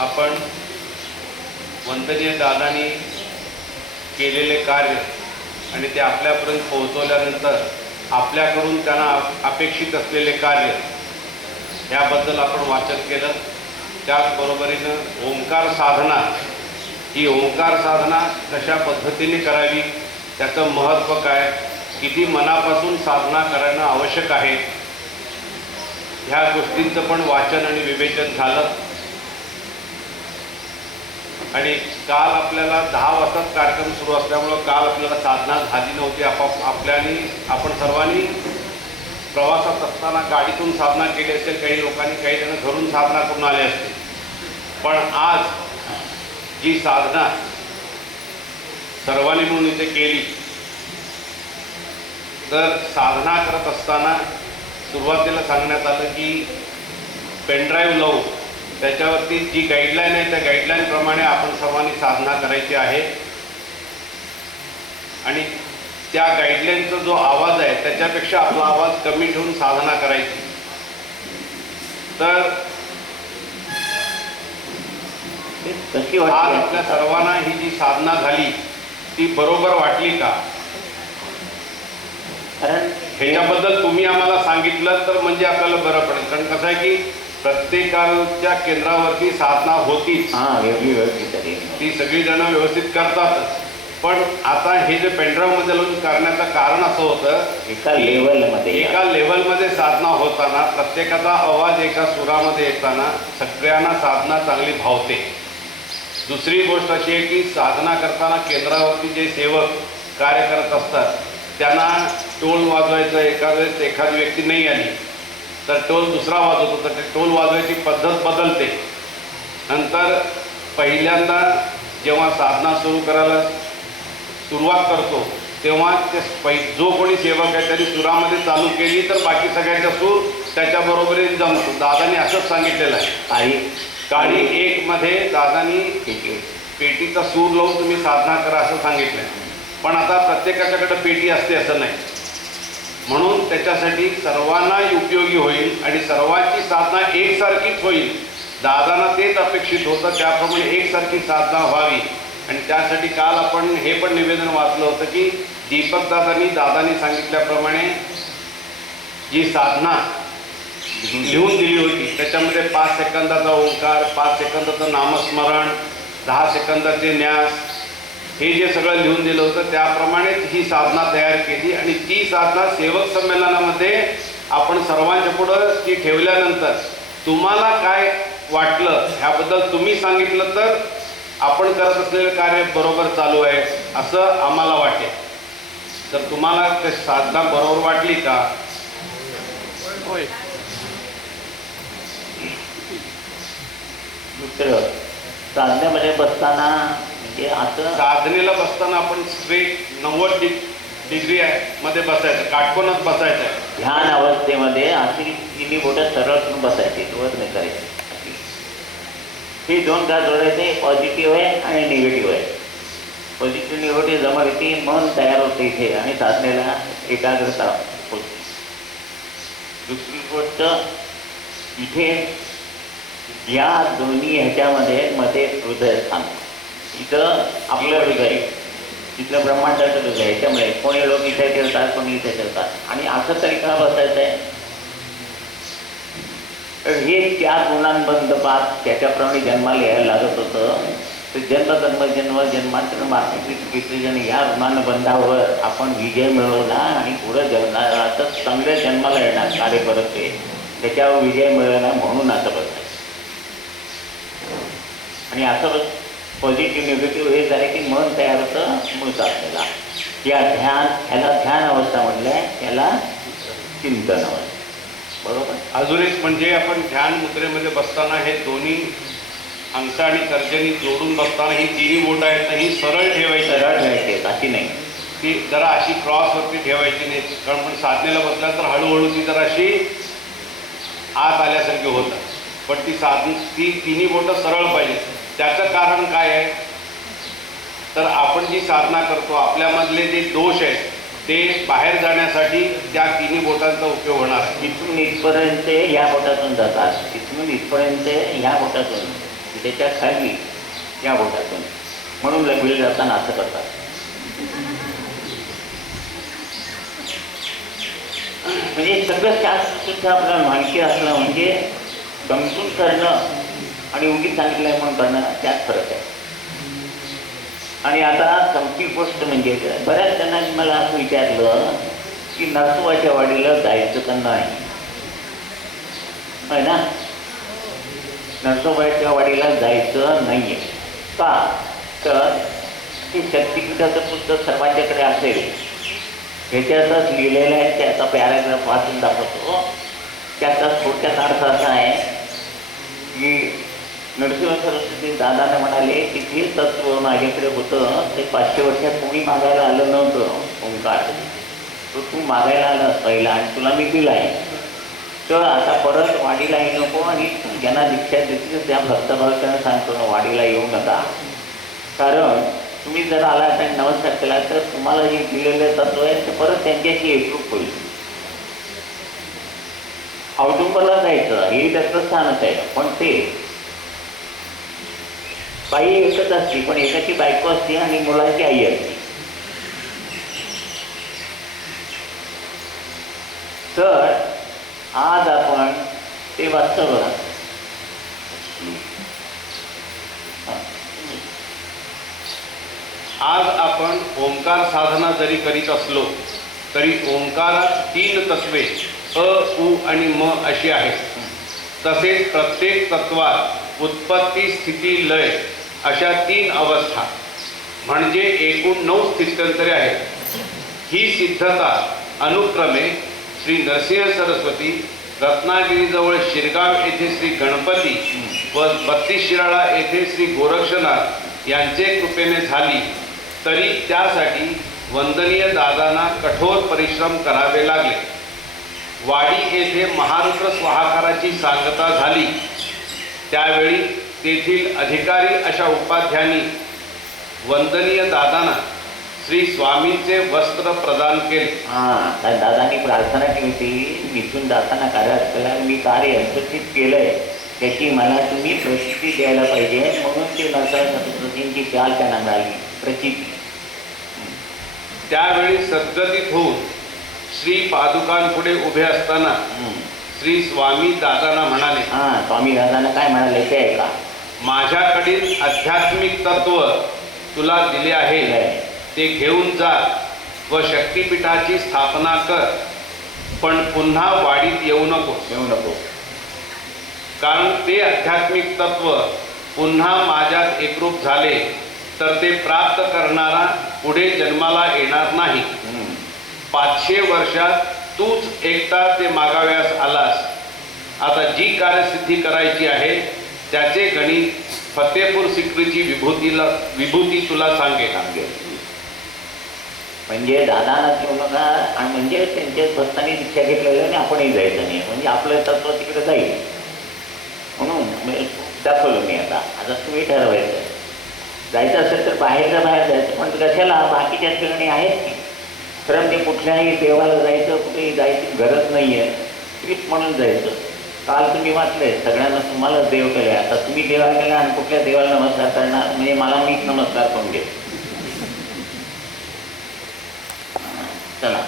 आपण वंदनीय दादानी केलेले कार्य आणि ते आपल्यापर्यंत पोहोचवल्यानंतर आपल्याकडून त्यांना अपेक्षित असलेले कार्य याबद्दल आपण वाचन केलं. त्याचबरोबरीनं ओंकार साधना ही ओंकार साधना कशा पद्धतीने करावी त्याचं महत्त्व काय किती मनापासून साधना करणं आवश्यक आहे ह्या गोष्टींचं पण वाचन आणि विवेचन झालं. आणि काल आपल्याला दहा वाजताच कार्यक्रम सुरू असल्यामुळं काल आपल्याला साधना झाली नव्हती. आपाप आपल्यानी आपण सर्वांनी प्रवासात असताना गाडीतून साधना केली असेल काही लोकांनी काही जण घरून साधना करून आले असतील. पण आज जी साधना सर्वांनी म्हणून इथे केली तर साधना करत असताना सुरुवातीला सांगण्यात आलं की पेनड्राईव्ह लावून त्याच्यावरती जी गाईडलाईन आहे त्या गाईडलाईनप्रमाणे आपण सर्वांनी साधना करायची आहे. आणि त्या गाईडलाईनचा जो आवाज आहे त्याच्यापेक्षा आपला आवाज कमी ठेवून साधना करायची. तर आज आपल्या सर्वांना ही जी साधना झाली ती बरोबर वाटली का? कारण ह्याच्याबद्दल तुम्ही आम्हाला सांगितलं तर म्हणजे आपल्याला बरं पडेल. कारण कसं आहे की प्रत्येकाच्या केंद्रावरती साधना होतीच. हा वेगळी तरी ती सगळी जण व्यवस्थित करतातच पण आता हे जे पेनड्राईव्हमध्ये लावून करण्याचं कारण असं होतं एका लेवलमध्ये एका लेवलमध्ये साधना होताना प्रत्येकाचा आवाज एका सुरामध्ये येताना सगळ्यांना साधना चांगली भावते. दुसरी गोष्ट अशी आहे की साधना करताना केंद्रावरती जे सेवक कार्य करत असतात त्यांना टोल वाजवायचं वेळेस एखादी व्यक्ती नाही आली. तर टोल दुसरा वाजवतो तर ते टोल वाजवायची पद्धत बदलते. नंतर पहिल्यांदा जेव्हा साधना सुरू करायला सुरुवात करतो तेव्हा ते पै जो कोणी सेवक आहे त्यांनी सुरामध्ये चालू केली तर बाकी सगळ्यांचा सूर त्याच्या बरोबरीने जमतो. दादानी असंच सांगितलेलं आहे. आणि काळी एक मध्ये दादानी पेटीचा सूर लावून तुम्ही साधना करा असं सांगितलंय. पण आता प्रत्येकाच्याकडे पेटी असते असं नाही. म्हणून त्याच्यासाठी सर्वांना उपयोगी होईल आणि सर्वांची साधना एकसारखीच होईल. दादांना तेच अपेक्षित होतं त्याप्रमाणे एकसारखी साधना व्हावी. आणि त्यासाठी काल आपण हे पण निवेदन वाचलं होतं की दीपक दादांनी दादांनी सांगितल्याप्रमाणे जी साधना लिहून दिली होती त्याच्यामध्ये पाच सेकंदाचा ओंकार पाच सेकंदाचं नामस्मरण दहा सेकंदाचे न्यास हे जे सगळं लिहून दिलं होतं त्याप्रमाणेच ही साधना तयार केली आणि ती साधना सेवक संमेलनामध्ये आपण सर्वांच्या पुढं ती ठेवल्यानंतर तुम्हाला काय वाटलं ह्याबद्दल तुम्ही सांगितलं तर आपण करत असलेलं कार्य बरोबर चालू आहे असं आम्हाला वाटेल. तर तुम्हाला क- साधना बरोबर वाटली का? होय. दुसरं साधण्यामध्ये बसताना असं साधनेला बसताना आपण स्ट्रेट नव्वद डि डिग्री आहे मध्ये बसायचं काटकोनात बसायचं आहे. ध्यान अवस्थेमध्ये अशी तिन्ही बोटं सरळ करून बसायची वर नाही करायची. हे दोन का जोडायचे पॉझिटिव्ह आहे आणि निगेटिव्ह आहे. पॉझिटिव्ह निगेटिव्ह जमा की मन तयार होते इथे आणि साधनेला एकाग्रता होते. दुसरी गोष्ट इथे या दोन्ही ह्याच्यामध्ये मध्ये हृदय स्थान इथं आपलं हृदय. तिथलं ब्रह्मांडाचं हृदय ह्याच्यामुळे कोणी लोक इथे ठेवतात कोणी इथे ठेवतात. आणि असं तरी का बसायचं आहे तर हे त्या गुणांबंध पाप त्याच्याप्रमाणे जन्माला यायला लागत होतं. तर जन्म कर्म जन्म जन्मांतर मातृ जन या ऋणानुबंधावर आपण विजय मिळवला आणि पुढं जन्मात चांगल्या जन्माला येणार कार्य करत ते. त्याच्यावर विजय मिळवणार म्हणून असं बसायचं. आणि असं बस पॉझिटिव्ह निगेटिव्ह हे झालं की मन तयार होतं मूळ आपल्याला या ध्यान ह्याला ध्यान अवस्था म्हणलंय याला चिंतन अवस्था. बरोबर? अजून एक म्हणजे आपण ध्यान मुद्रेमध्ये बसताना हे दोन्ही अंगठा आणि तर्जनी जोडून बसताना ही तिन्ही बोटं आहेत ना ही सरळ ठेवायची. सरळ ठेवायचे अशी नाही. ती जरा अशी क्रॉसवरती ठेवायची नाही. कारण पण साधनेला बसल्या तर हळूहळू ती जरा अशी आत आल्यासारखी होतं पण ती साधन ती तिन्ही बोटं सरळ पाहिजे त्याचं कारण काय आहे? तर आपण जी साधना करतो आपल्यामधले जे दोष आहेत ते बाहेर जाण्यासाठी त्या तिन्ही बोटांचा उपयोग होणार आहे. तिथून इथपर्यंत ह्या बोटातून जातात. इथून इथपर्यंत ह्या बोटातून त्याच्याखाली या बोटातून. म्हणून लग्न जाताना असं करतात. म्हणजे सगळं शास्त्र सुद्धा आपल्याला माहिती असणं म्हणजे समजून करणं आणि उगीच सांगितलंय म्हणून करणं त्यात फरक आहे. आणि आता चौथी गोष्ट म्हणजे बऱ्याच जणांनी मला असं विचारलं की नरसोबाच्या वाडीला जायचं का नाही? ना? नरसोबाच्या वाडीला जायचं नाहीये. का? तर ते शक्तिपीठाचं पुस्तक सर्वांच्याकडे असेल. ह्याच्यातच लिहिलेलं आहे त्याचा पॅराग्राफ वाचून दाखवतो. त्याचा थोडक्यात अर्थ असा आहे की नरसिंह सरस्वती दादाने म्हणाले की जे तत्व माझ्याकडे होतं. ते पाचशे वर्षात कोणी मागायला आलं नव्हतं. ओंकार. तो तू मागायला आलास पहिला आणि तुला मी दिलाय. तर आता परत वाडीला येऊ नको आणि ज्यांना दीक्षा देतील त्या भक्तभावच्यानं सांगतो ना वाडीला येऊ नका. कारण तुम्ही जर आलात आणि नमस्कार केला तर तुम्हाला जे दिलेलं तत्व आहे ते परत त्यांच्याशी एकरूप होईल. औटुंबला जायचं हे त्याचं स्थानच आहे. पण ते बाई एकच असते पण एकाची बायको असते आणि मुलाची आई असते. तर आज आपण ते वास्तव आज आपण ओंकार साधना जरी करीत असलो तरी ओंकारात तीन तत्वे अ उ आणि म अशी आहेत. तसेच प्रत्येक तत्वात उत्पत्ती स्थिती लय अशा तीन अवस्था म्हणजे एकूण नऊ स्थित्यंतरे आहेत. ही सिद्धता अनुक्रमे श्री नरसिंह सरस्वती रत्नागिरीजवळ शिरगाव येथे श्री गणपती व बत्तीस शिराळा येथे श्री गोरक्षनाथ यांचे कृपेने झाली तरी त्यासाठी वंदनीय दादांना कठोर परिश्रम करावे लागले. वाडी येथे महारुद्र स्वाहाकाराची सांगता झाली. त्यावेळी तेथील अधिकारी अशा उपाध्यांनी वंदनीय दादांना श्री स्वामींचे वस्त्र प्रदान केले. हां तर दादांनी प्रार्थना केली होती मिथून जाताना कार्यात केला मी कार्य यशस्वी केलंय. त्याची मला तुम्ही प्रचिती द्यायला पाहिजे म्हणून ते नरसिंह सरस्वतींची चाल त्यांना मिळाली प्रचिती त्यावेळी सद्गतीत होऊन श्री पादुकांपुढे उभे असताना. श्री स्वामी दादांना म्हणाले हां स्वामी दादांना काय म्हणाले ते आहे का माझ्याकडील आध्यात्मिक तत्व तुला दिले आहे. ते घेऊन जा व शक्तिपीठाची स्थापना कर. पण पुन्हा वाढीत येऊ नको. येऊ नको. कारण ते आध्यात्मिक तत्व पुन्हा माझ्यात एकरूप झाले तर ते प्राप्त करणारा पुढे जन्माला येणार नाही. पाचशे वर्षात तूच एकटा ते मागाव्यास आलास. आता जी कार्यसिद्धी करायची आहे त्याचे गणित फतेपूर सिक्रीची विभूतीला विभूती तुला सांगेल सांगेल म्हणजे दादांना ठेवू नका आणि म्हणजे त्यांच्या स्वस्तांनी दीक्षा घेतलेली आणि आपणही जायचं नाही. म्हणजे आपलं तत्व तिकडे जाईल. म्हणून मी दाखवलं मी आता. आता तुम्ही ठरवायचं. जायचं असेल तर बाहेरच्या बाहेर जायचं. पण कशाला? बाकीच्या ठिकाणी आहेत की? खरं ते कुठल्याही देवाला जायचं कुठेही जायची गरज नाही आहे ट्रिप म्हणून जायचं. काल तुम्ही वाचले सगळ्यांना तुम्हाला देव केले आता तुम्ही देवाला केला आणि कुठल्या देवाला नमस्कार करणार? म्हणजे मला मीच नमस्कार करून घे चला.